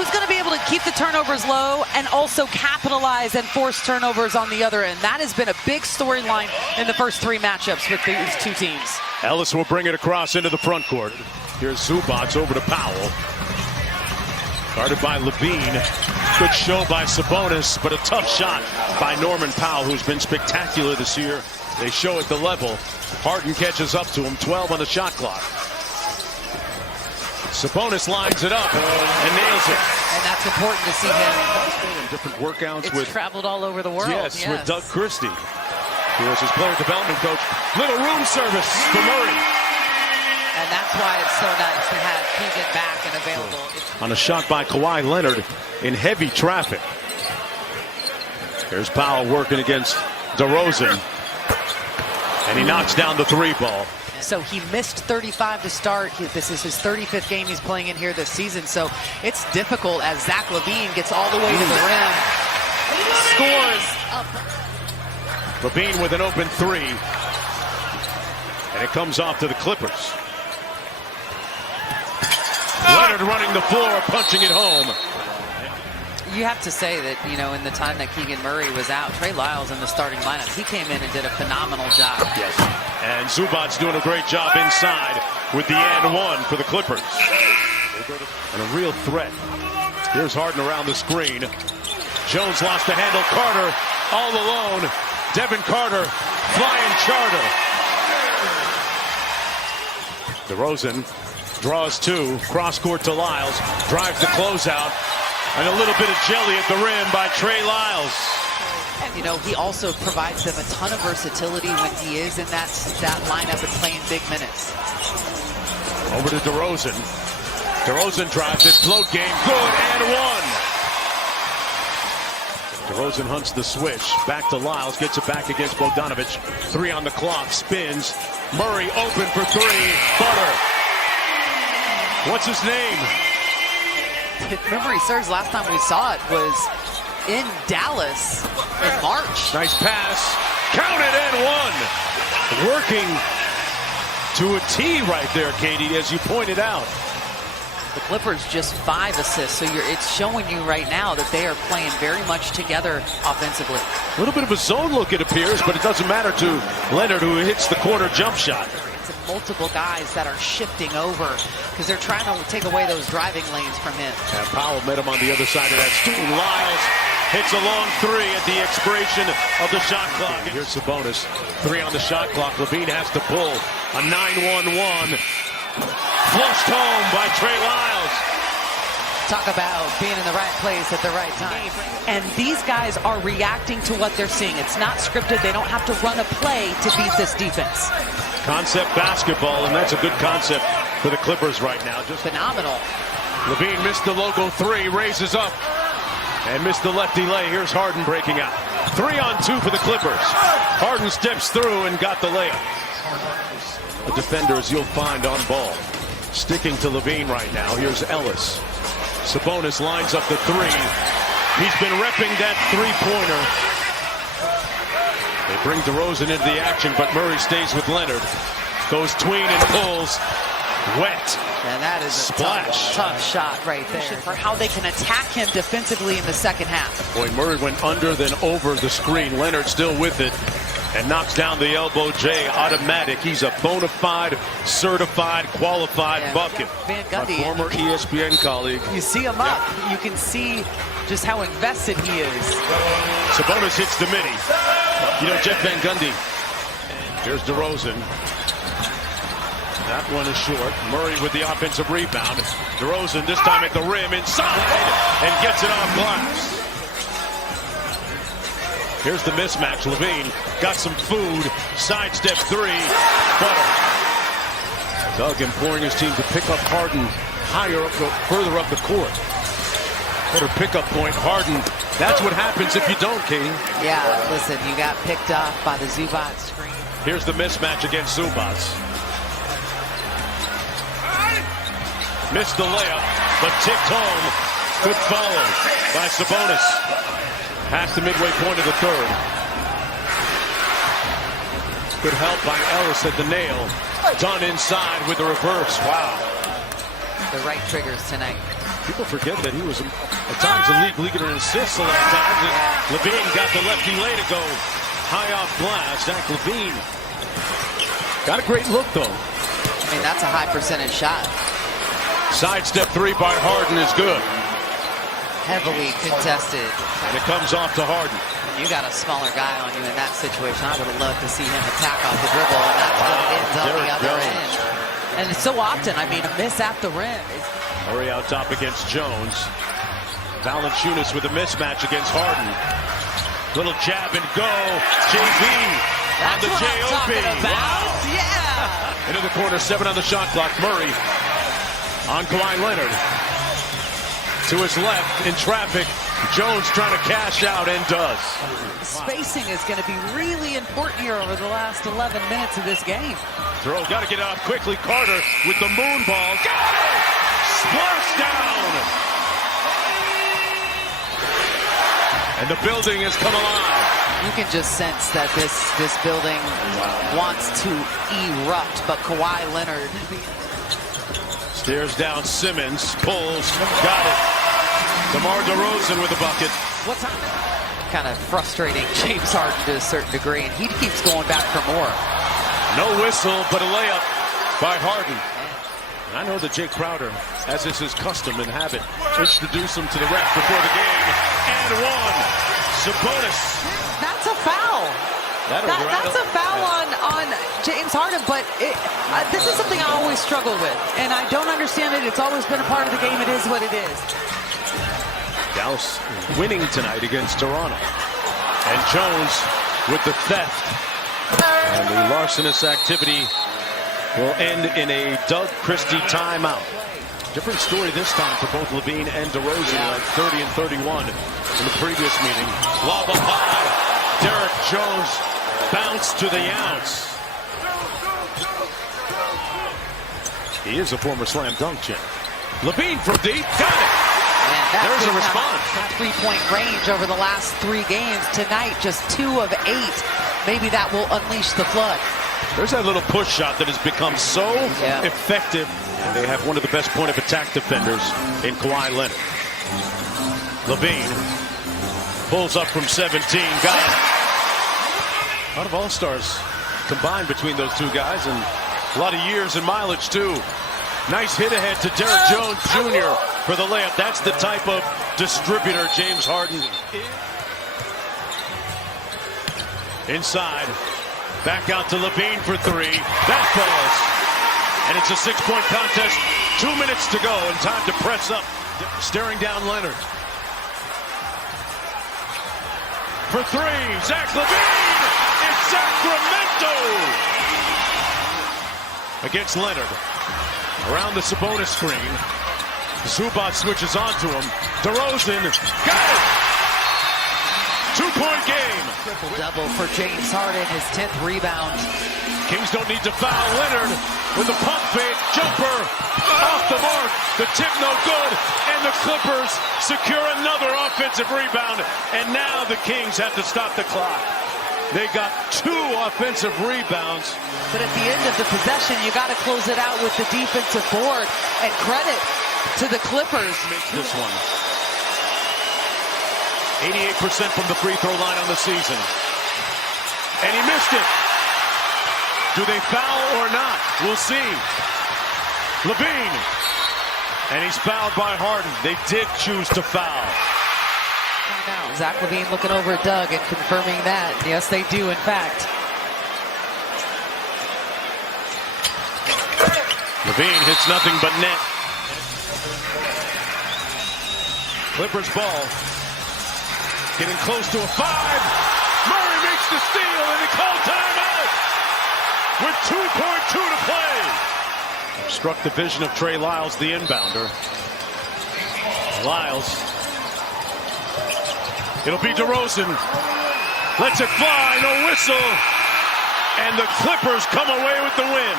who's going to be able to keep the turnovers low and also capitalize and force turnovers on the other end? That has been a big storyline in the first 3 matchups with these two teams. Ellis will bring it across into the front court. Here's Zubac over to Powell. Guarded by Levine. Good show by Sabonis, but a tough shot by Norman Powell, who's been spectacular this year. They show at the level. Harden catches up to him, 12 on the shot clock. Sabonis lines it up and nails it. And that's important to see him. Different workouts it's with traveled all over the world. Yes, with Doug Christie. He was his player development coach. Little room service for Murray. And that's why it's so nice to have Keegan back and available. On a shot by Kawhi Leonard in heavy traffic. Here's Powell working against DeRozan. And he knocks down the 3 ball. So he missed 35 to start. This is his 35th game he's playing in here this season. So it's difficult as Zach LaVine gets all the way to the rim. Scores up. LaVine with an open 3. And it comes off to the Clippers. Leonard running the floor, punching it home. You have to say that, you know, in the time that Keegan Murray was out, Trey Lyles in the starting lineup, he came in and did a phenomenal job. Yes. And Zubac's doing a great job inside with the and 1 for the Clippers. And a real threat. Here's Harden around the screen. Jones lost the handle. Carter all alone. Devin Carter flying charter. DeRozan draws 2. Cross court to Lyles. Drives the closeout. And a little bit of jelly at the rim by Trey Lyles. And, you know, he also provides them a ton of versatility when he is in that lineup and playing big minutes. Over to DeRozan. DeRozan drives it. Float game. Good and 1. DeRozan hunts the switch. Back to Lyles. Gets it back against Bogdanovic. 3 on the clock. Spins. Murray open for 3. Butter. What's his name? If memory serves, last time we saw it was in Dallas in March. Nice pass. Counted and 1. Working to a T right there, Katie, as you pointed out. The Clippers just 5 assists, so it's showing you right now that they are playing very much together offensively. A little bit of a zone look, it appears, but it doesn't matter to Leonard, who hits the corner jump shot. It's multiple guys that are shifting over because they're trying to take away those driving lanes from him. And Powell met him on the other side of that screen. Lyles hits a long 3 at the expiration of the shot clock. Here's Sabonis. 3 on the shot clock. Levine has to pull a 9-1-1. Flushed home by Trey Lyles. Talk about being in the right place at the right time. And these guys are reacting to what they're seeing. It's not scripted. They don't have to run a play to beat this defense. Concept basketball, and that's a good concept for the Clippers right now. Just phenomenal. Levine missed the logo 3, raises up, and missed the lefty lay. Here's Harden breaking out. 3 on 2 for the Clippers. Harden steps through and got the layup. The defenders you'll find on ball. Sticking to Levine right now. Here's Ellis. Sabonis lines up the 3. He's been repping that 3-pointer. They bring DeRozan into the action, but Murray stays with Leonard. Goes tween and pulls. Wet. And that is a splash. Tough shot right there for how they can attack him defensively in the second half. Boy, Murray went under then over the screen. Leonard still with it. And knocks down the elbow J. Automatic. He's a bona fide, certified, qualified bucket. Van Gundy, my former ESPN colleague. You see him up. You can see just how invested he is. Sabonis hits the mini. You know, Jeff Van Gundy. Here's DeRozan. That one is short. Murray with the offensive rebound. DeRozan this time at the rim inside and gets it off glass. Here's the mismatch. Levine got some food. Sidestep 3. Butter. Doug imploring his team to pick up Harden higher up, further up the court. Better pickup point. Harden. That's what happens if you don't, Katie. Yeah, listen, you got picked off by the Zubac screen. Here's the mismatch against Zubac. Missed the layup, but tipped home. Good follow by Sabonis. Past the midway point of the 3rd. Good help by Ellis at the nail. Done inside with the reverse. Wow. The right triggers tonight. People forget that he was at times a league leader in assists a lot of times. And Levine got the lefty lay to go high off glass. Zach Levine got a great look, though. I mean, that's a high percentage shot. Sidestep three by Harden is good. Heavily contested. And it comes off to Harden. You got a smaller guy on you in that situation. I would have loved to see him attack off the dribble, and that's what it ends on the other end. And it's so often, I mean, a miss at the rim. Murray out top against Jones. Valanciunas with a mismatch against Harden. Little jab and go. JB on the J.O.B. Wow. Yeah. Into the corner, 7 on the shot clock. Murray on Kawhi Leonard. To his left in traffic. Jones trying to cash out and does. Spacing is going to be really important here over the last 11 minutes of this game. Throw, got to get out quickly. Carter with the moon ball. Got it! Splash down! And the building has come alive. You can just sense that this building wants to erupt, but Kawhi Leonard stares down Simmons, pulls, got it. DeMar DeRozan with a bucket. What's happening? Kind of frustrating James Harden to a certain degree, and he keeps going back for more. No whistle, but a layup by Harden. And I know that Jake Crowder, as is his custom and habit, introduced him to the ref before the game. And one. Sabonis. That's a foul. That's a foul on James Harden, but this is something I always struggle with, and I don't understand it. It's always been a part of the game. It is what it is. Dallas winning tonight against Toronto. And Jones with the theft. And the larcenous activity will end in a Doug Christie timeout. Different story this time for both Levine and DeRozan, like 30 and 31 in the previous meeting. Lava high. Derek Jones bounced to the ounce. He is a former slam dunk champ. Levine from deep, got it. There's a response. That three-point range over the last 3 games. Tonight, just 2 of 8. Maybe that will unleash the flood. There's that little push shot that has become so effective. And they have one of the best point of attack defenders in Kawhi Leonard. Levine pulls up from 17. Got it. A lot of all-stars combined between those two guys, and a lot of years and mileage too. Nice hit ahead to Derek Jones Jr. for the layup. That's the type of distributor James Harden is. Inside. Back out to Levine for 3. That falls. And it's a 6-point contest. 2 minutes to go and time to press up. Staring down Leonard. For 3. Zach Levine. It's Sacramento. Against Leonard. Around the Sabonis screen. Zubac switches onto him. DeRozan got it! 2-point game. Triple-double for James Harden, his 10th rebound. Kings don't need to foul. Leonard with the pump fake. Jumper off the mark. The tip no good. And the Clippers secure another offensive rebound. And now the Kings have to stop the clock. They got 2 offensive rebounds. But at the end of the possession, you got to close it out with the defensive board. And credit to the Clippers. This one. 88% from the free throw line on the season. And he missed it. Do they foul or not? We'll see. Levine. And he's fouled by Harden. They did choose to foul. Now, Zach Levine looking over at Doug and confirming that. Yes, they do, in fact. Levine hits nothing but net. Clippers ball. Getting close to a 5. Murray makes the steal and they call timeout with 2.2 to play. Struck the vision of Trey Lyles, the inbounder. Lyles. It'll be DeRozan. Lets it fly, no whistle. And the Clippers come away with the win.